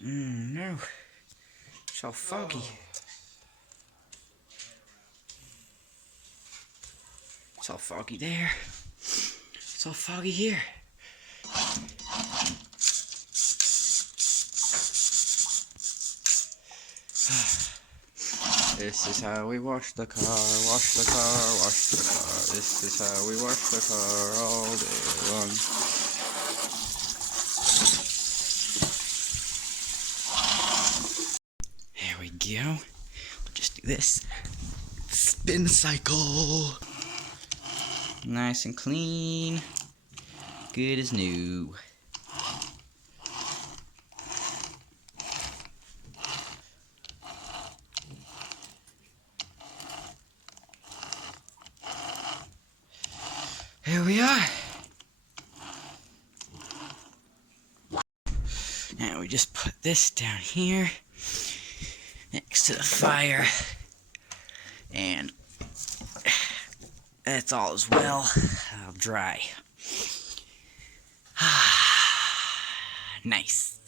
No. It's all foggy. It's all foggy there. It's all foggy here. This is how we wash the car, wash the car, wash the car. This is how we wash the car all day long. There we go. We'll just do this. Spin cycle. Nice and clean. Good as new. Here we are. Now we just put this down here next to the fire, and that's all as well. I'll dry. Nice.